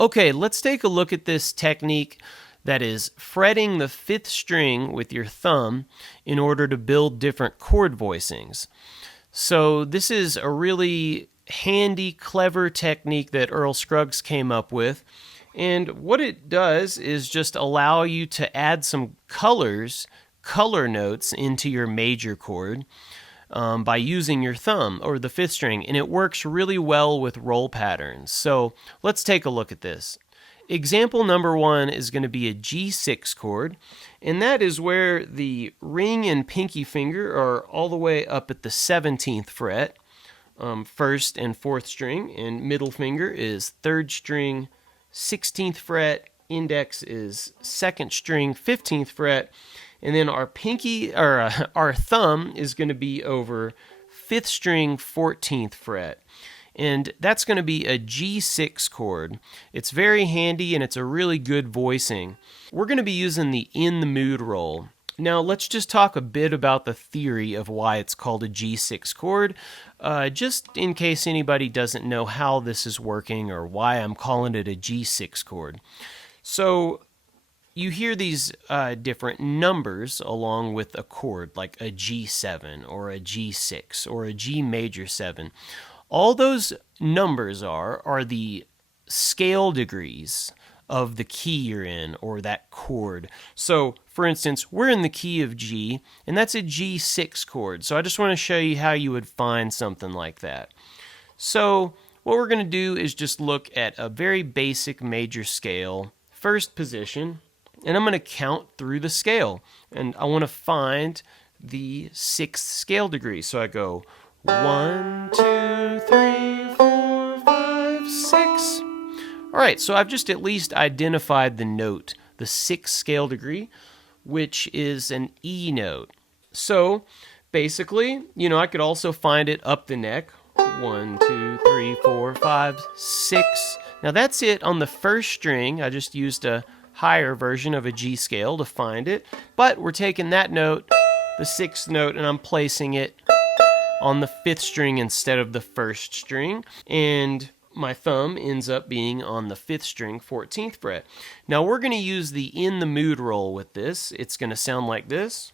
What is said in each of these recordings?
Okay, let's take a look at this technique that is fretting the fifth string with your thumb in order to build different chord voicings. So this is a really handy, clever technique that Earl Scruggs came up with. And what it does is just allow you to add some color notes into your major chord by using your thumb or the fifth string, and it works really well with roll patterns. So let's take a look at this. Example number 1 is going to be a G6 chord, and that is where the ring and pinky finger are all the way up at the 17th fret, first and fourth string, and middle finger is third string, 16th fret, index is second string, 15th fret, and then our our thumb is going to be over 5th string, 14th fret. And that's going to be a G6 chord. It's very handy and it's a really good voicing. We're going to be using the In the Mood roll. Now let's just talk a bit about the theory of why it's called a G6 chord, just in case anybody doesn't know how this is working or why I'm calling it a G6 chord. So you hear these different numbers along with a chord, like a G7 or a G6 or a G major 7. All those numbers are the scale degrees of the key you're in or that chord. So, for instance, we're in the key of G, and that's a G6 chord. So I just want to show you how you would find something like that. So what we're going to do is just look at a very basic major scale, first position, and I'm going to count through the scale. And I want to find the 6th scale degree. So I go 1, 2, 3, 4, 5, 6. All right, so I've just at least identified the note, the 6th scale degree, which is an E note. So basically, I could also find it up the neck. 1, 2, 3, 4, 5, 6. Now that's it on the first string. I just used a higher version of a G scale to find it. But we're taking that note, the 6th note, and I'm placing it on the 5th string instead of the 1st string, and my thumb ends up being on the 5th string, 14th fret. Now we're going to use the In the Mood roll with this. It's going to sound like this.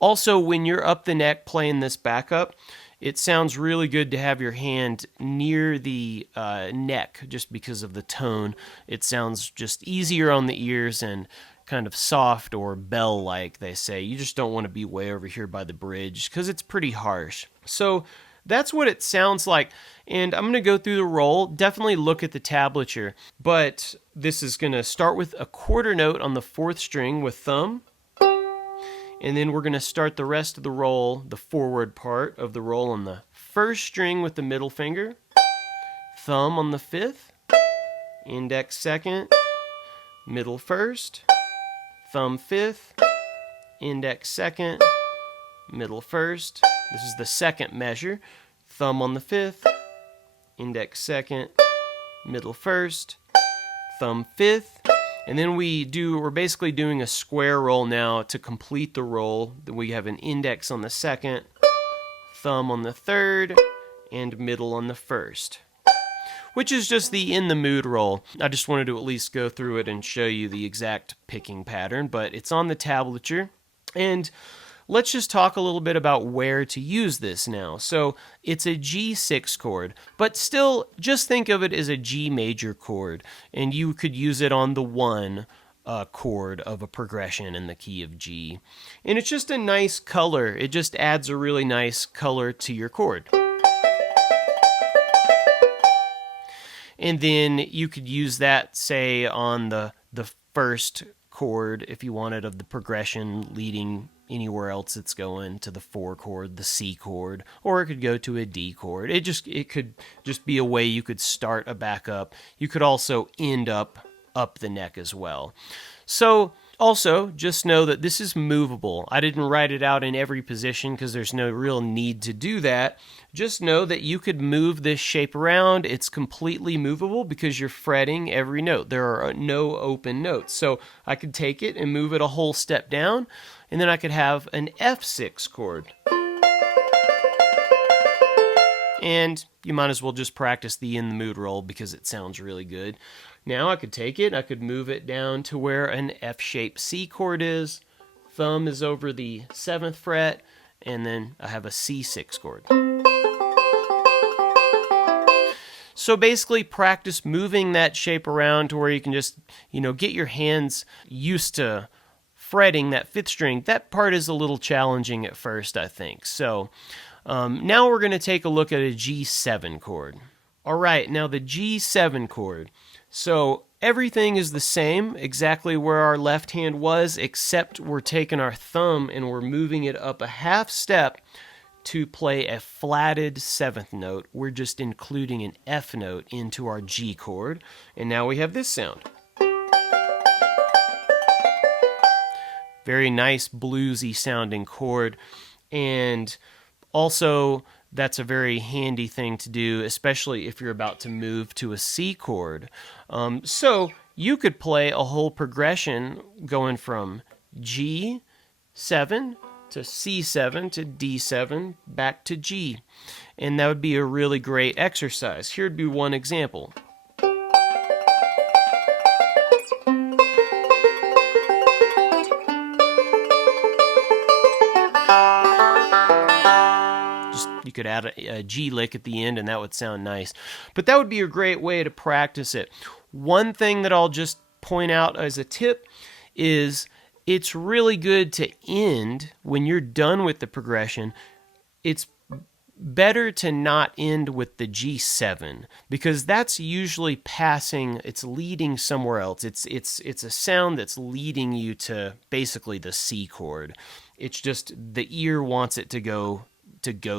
Also, when you're up the neck playing this backup, it sounds really good to have your hand near the neck just because of the tone. It sounds just easier on the ears and kind of soft or bell-like, they say. You just don't want to be way over here by the bridge because it's pretty harsh. So that's what it sounds like. And I'm going to go through the roll. Definitely look at the tablature. But this is going to start with a quarter note on the 4th string with thumb. And then we're going to start the rest of the roll, the forward part of the roll, on the 1st string with the middle finger. Thumb on the 5th. Index 2nd. Middle 1st. Thumb 5th, index 2nd, middle 1st. This is the 2nd measure. Thumb on the 5th, index 2nd, middle 1st, thumb 5th. And then we're basically doing a square roll now to complete the roll. We have an index on the 2nd, thumb on the 3rd, and middle on the 1st. Which is just the In the Mood roll. I just wanted to at least go through it and show you the exact picking pattern, but it's on the tablature. And let's just talk a little bit about where to use this now. So it's a G6 chord, but still just think of it as a G major chord, and you could use it on the 1 chord of a progression in the key of G. And it's just a nice color. It just adds a really nice color to your chord. And then you could use that, say, on the 1st chord if you wanted of the progression leading anywhere else it's going, to the 4 chord, the C chord, or it could go to a D chord. It could just be a way you could start a backup. You could also end up the neck as well. So also, just know that this is movable. I didn't write it out in every position because there's no real need to do that. Just know that you could move this shape around. It's completely movable because you're fretting every note. There are no open notes. So I could take it and move it a whole step down, and then I could have an F6 chord. And you might as well just practice the In the Mood roll because it sounds really good. Now I could take it, I could move it down to where an F-shaped C chord is. Thumb is over the 7th fret, and then I have a C6 chord. So basically practice moving that shape around to where you can just, get your hands used to fretting that 5th string. That part is a little challenging at first, I think. So now we're going to take a look at a G7 chord. All right, now the G7 chord. So everything is the same, exactly where our left hand was, except we're taking our thumb and we're moving it up a half step to play a flatted 7th note. We're just including an F note into our G chord, and now we have this sound. Very nice bluesy sounding chord, and also that's a very handy thing to do, especially if you're about to move to a C chord. So you could play a whole progression going from G7 to C7 to D7 back to G, and that would be a really great exercise. Here'd be one example. You could add a G lick at the end and that would sound nice. But that would be a great way to practice it. One thing that I'll just point out as a tip is it's really good to end when you're done with the progression. It's better to not end with the G7 because that's usually passing, it's leading somewhere else. It's a sound that's leading you to basically the C chord. It's just the ear wants it to go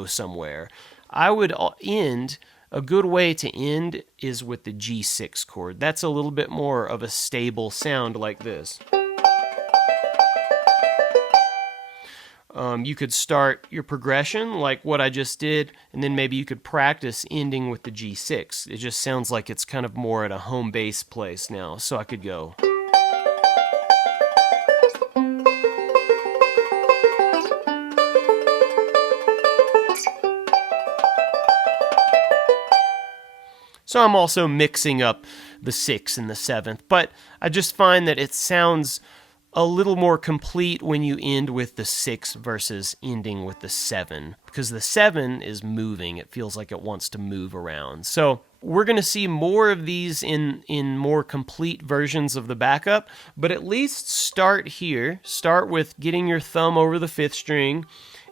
somewhere. I would end, a good way to end is with the G6 chord. That's a little bit more of a stable sound like this. You could start your progression like what I just did, and then maybe you could practice ending with the G6. It just sounds like it's kind of more at a home base place now. So I could go. So I'm also mixing up the 6th and the 7th, but I just find that it sounds a little more complete when you end with the 6 versus ending with the 7, because the 7 is moving. It feels like it wants to move around. So we're going to see more of these in more complete versions of the backup, but at least start here. Start with getting your thumb over the 5th string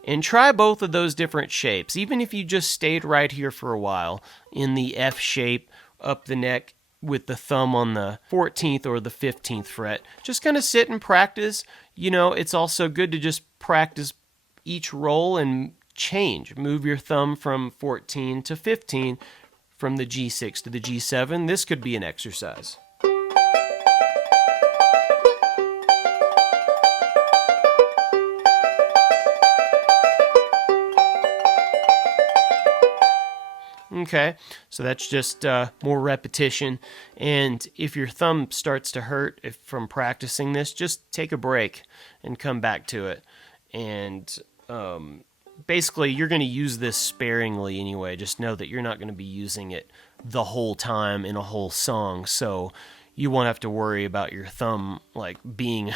and try both of those different shapes. Even if you just stayed right here for a while in the F shape up the neck with the thumb on the 14th or the 15th fret, just kind of sit and practice. It's also good to just practice each roll and change. Move your thumb from 14 to 15, from the G6 to the G7. This could be an exercise. Okay, so that's just more repetition. And if your thumb starts to hurt from practicing this, just take a break and come back to it. And basically, you're going to use this sparingly anyway. Just know that you're not going to be using it the whole time in a whole song. So you won't have to worry about your thumb like being,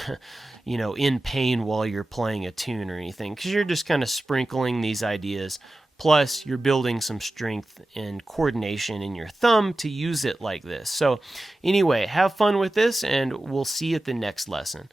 in pain while you're playing a tune or anything, because you're just kind of sprinkling these ideas. Plus, you're building some strength and coordination in your thumb to use it like this. So anyway, have fun with this, and we'll see you at the next lesson.